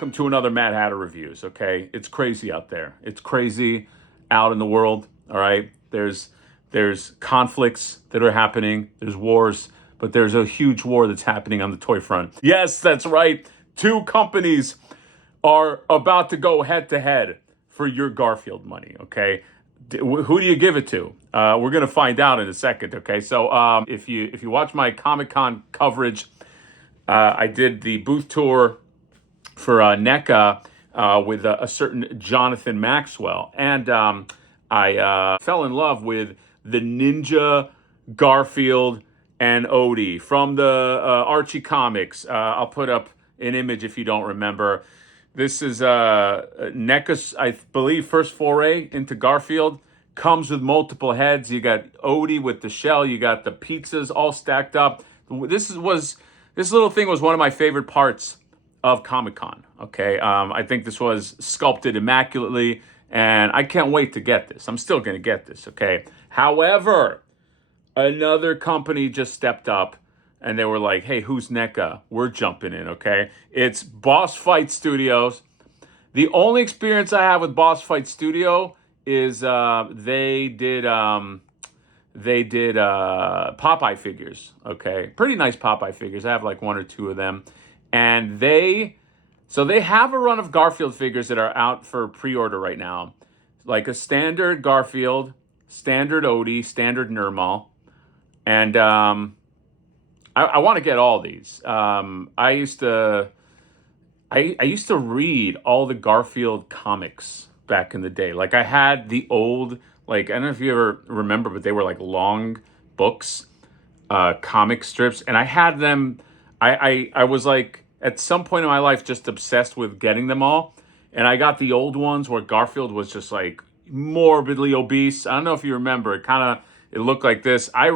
welcome to another Mad Hatter Reviews, okay? It's crazy out there. It's crazy out in the world, all right? There's conflicts that are happening. There's wars, but there's a huge war that's happening on the toy front. Yes, that's right. Two companies are about to go head-to-head for your Garfield money, okay? Who do you give it to? We're going to find out in a second, okay? So if you watch my Comic-Con coverage, I did the booth tour for NECA with a certain Jonathan Maxwell. And I fell in love with the Ninja, Garfield, and Odie from the Archie comics. I'll put up an image if you don't remember. This is NECA's, I believe, first foray into Garfield. Comes with multiple heads. You got Odie with the shell. You got the pizzas all stacked up. This little thing was one of my favorite parts of Comic-Con, okay? I think this was sculpted immaculately, and I can't wait to get this. I'm still going to get this, okay? However, another company just stepped up, and they were like, hey, who's NECA? We're jumping in, okay? It's Boss Fight Studios. The only experience I have with Boss Fight Studio is they did Popeye figures, okay? Pretty nice Popeye figures. I have like one or two of them. And they have a run of Garfield figures that are out for pre-order right now. Like a standard Garfield, standard Odie, standard Nermal. And I want to get all these. I used to read all the Garfield comics back in the day. Like I had the old, like, I don't know if you ever remember, but they were like long books, comic strips. And I had them. I was like, at some point in my life, just obsessed with getting them all. And I got the old ones where Garfield was just like morbidly obese. I don't know if you remember. It looked like this. I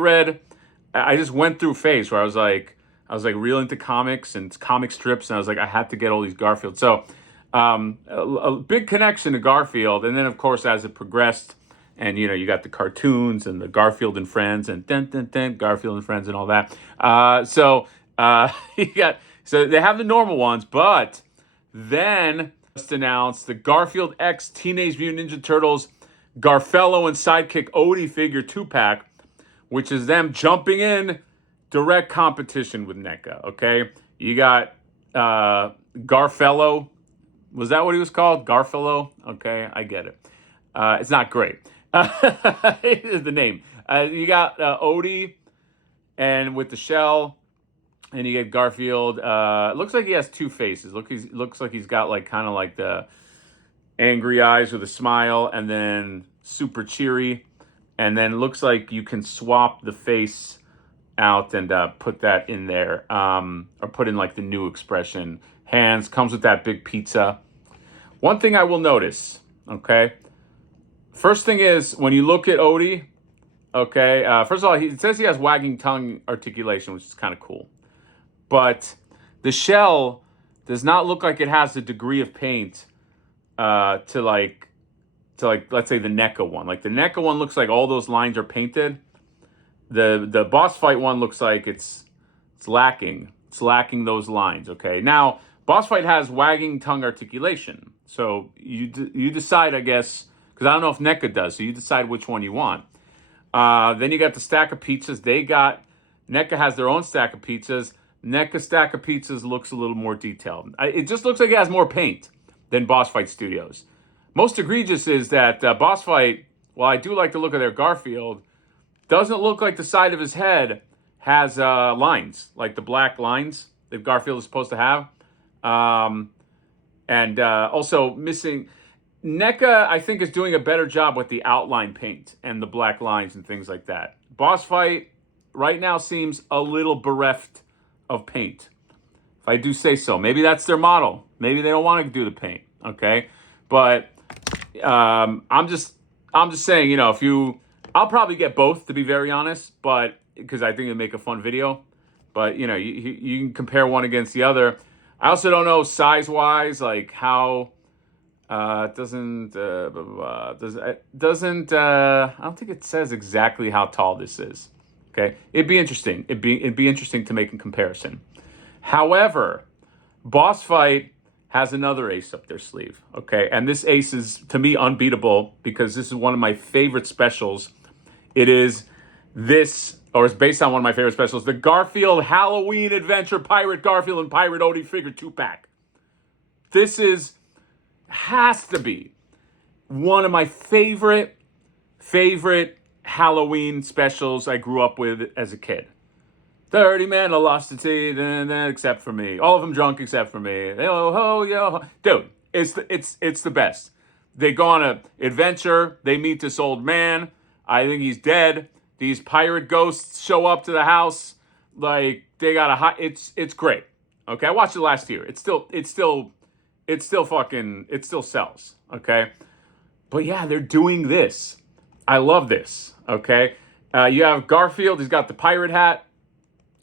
just went through a phase where I was like real into comics and comic strips. And I was like, I had to get all these Garfield. So a big connection to Garfield. And then, of course, as it progressed, and, you know, you got the cartoons and the Garfield and Friends and Garfield and Friends and all that. So they have the normal ones, but then just announced the Garfield X Teenage Mutant Ninja Turtles Garfello and Sidekick Odie figure 2-pack, which is them jumping in direct competition with NECA, okay? You got Garfello. Was that what he was called? Garfello? Okay, I get it. It's not great. The name. You got Odie and with the shell. And you get Garfield. Looks like he has two faces. Looks like he's got like kind of like the angry eyes with a smile, and then super cheery. And then looks like you can swap the face out and put that in there, or put in like the new expression. Hands comes with that big pizza. One thing I will notice, okay. First thing is when you look at Odie, okay. First of all, it says he has wagging tongue articulation, which is kind of cool. But the shell does not look like it has the degree of paint to like let's say the NECA one. Like the NECA one looks like all those lines are painted. The Boss Fight one looks like it's lacking. It's lacking those lines. Okay. Now Boss Fight has wagging tongue articulation, so you decide, I guess, because I don't know if NECA does. So you decide which one you want. Then you got the stack of pizzas. NECA has their own stack of pizzas. NECA stack of pizzas looks a little more detailed. It just looks like it has more paint than Boss Fight Studios. Most egregious is that Boss Fight, while I do like the look of their Garfield, doesn't look like the side of his head has lines, like the black lines that Garfield is supposed to have. And also missing... NECA, I think, is doing a better job with the outline paint and the black lines and things like that. Boss Fight right now seems a little bereft of paint, if I do say so. Maybe that's their model. Maybe they don't want to do the paint, okay? But I'm just saying, you know, I'll probably get both, to be very honest, but because I think it'll make a fun video. But, you know, you can compare one against the other. I also don't know size-wise, like how... I don't think it says exactly how tall this is. Okay, it'd be interesting. It'd be interesting to make a comparison. However, Boss Fight has another ace up their sleeve. Okay, and this ace is to me unbeatable because this is one of my favorite specials. It is this, or it's based on one of my favorite specials, the Garfield Halloween Adventure Pirate Garfield and Pirate Odie figure 2-pack. This has to be one of my favorite Halloween specials I grew up with as a kid. 30 men lost the teeth, except for me. All of them drunk except for me. Yo ho, yo ho. Dude, it's the best. They go on an adventure. They meet this old man. I think he's dead. These pirate ghosts show up to the house. Like, they got a hot. It's great. Okay, I watched it last year. It still sells. Okay, but yeah, they're doing this. I love this. Okay, you have Garfield. He's got the pirate hat.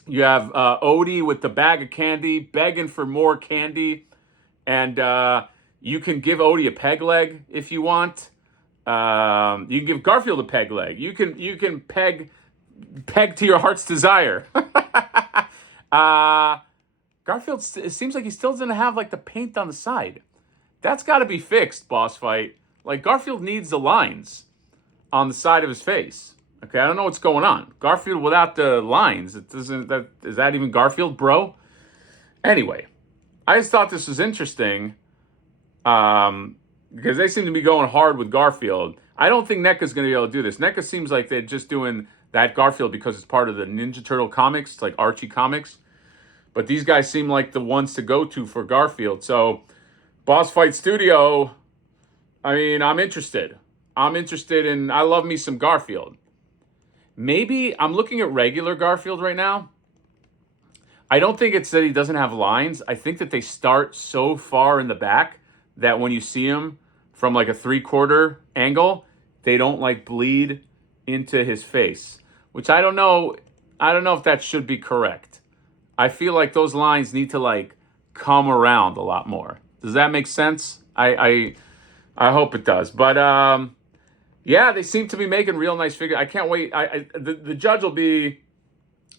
You have Odie with the bag of candy, begging for more candy. And you can give Odie a peg leg if you want. You can give Garfield a peg leg. You can peg to your heart's desire. Garfield, it seems like he still doesn't have like the paint on the side. That's got to be fixed, boss fight. Like, Garfield needs the lines on the side of his face. Okay, I don't know what's going on. Garfield without the lines, is that even Garfield, bro? Anyway, I just thought this was interesting because they seem to be going hard with Garfield. I don't think NECA's going to be able to do this. NECA seems like they're just doing that Garfield because it's part of the Ninja Turtle comics, like Archie comics. But these guys seem like the ones to go to for Garfield. So, Boss Fight Studio, I mean, I'm interested. I love me some Garfield. Maybe I'm looking at regular Garfield right now. I don't think it's that he doesn't have lines. I think that they start so far in the back that when you see him from like a 3/4 angle, they don't like bleed into his face, which I don't know. I don't know if that should be correct. I feel like those lines need to like come around a lot more. Does that make sense? I hope it does. But yeah, they seem to be making real nice figures. I can't wait. The judge will be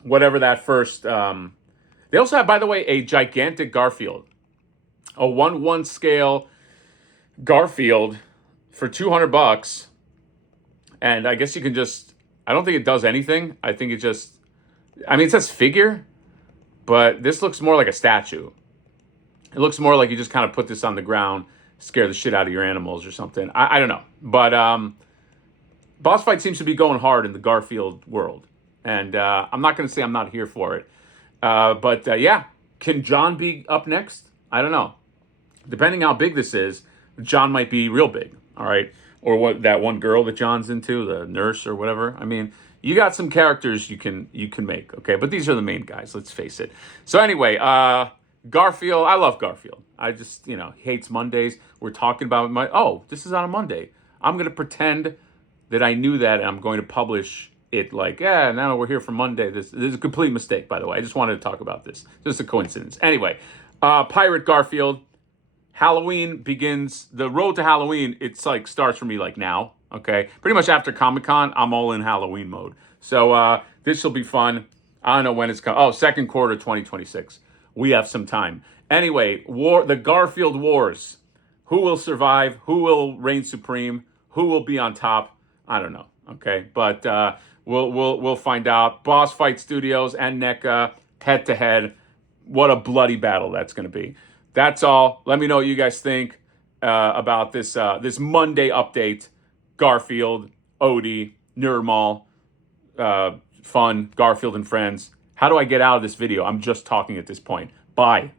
whatever that first. They also have, by the way, a gigantic Garfield, a 1/1 scale Garfield for $200, and I guess you can just. I don't think it does anything. I think it just. I mean, it says figure, but this looks more like a statue. It looks more like you just kind of put this on the ground, scare the shit out of your animals or something. I don't know, but Boss Fight seems to be going hard in the Garfield world, and I'm not going to say I'm not here for it. But yeah, can John be up next? I don't know. Depending how big this is, John might be real big, all right? Or what that one girl that John's into, the nurse or whatever. I mean, you got some characters you can make, okay? But these are the main guys, let's face it. So anyway, Garfield, I love Garfield. I just, he hates Mondays. We're talking about this is on a Monday. I'm going to pretend that I knew that, and I'm going to publish it like, now we're here for Monday. This is a complete mistake, by the way. I just wanted to talk about this. Just a coincidence. Anyway, Pirate Garfield. Halloween begins. The road to Halloween, it's like starts for me like now, okay? Pretty much after Comic-Con, I'm all in Halloween mode. So this will be fun. I don't know when it's coming. Second quarter 2026. We have some time. Anyway, the Garfield Wars. Who will survive? Who will reign supreme? Who will be on top? I don't know, okay? But we'll find out. Boss Fight Studios and NECA head to head. What a bloody battle that's going to be. That's all. Let me know what you guys think about this Monday update. Garfield, Odie, Nerdmall, fun, Garfield and friends. How do I get out of this video? I'm just talking at this point. Bye.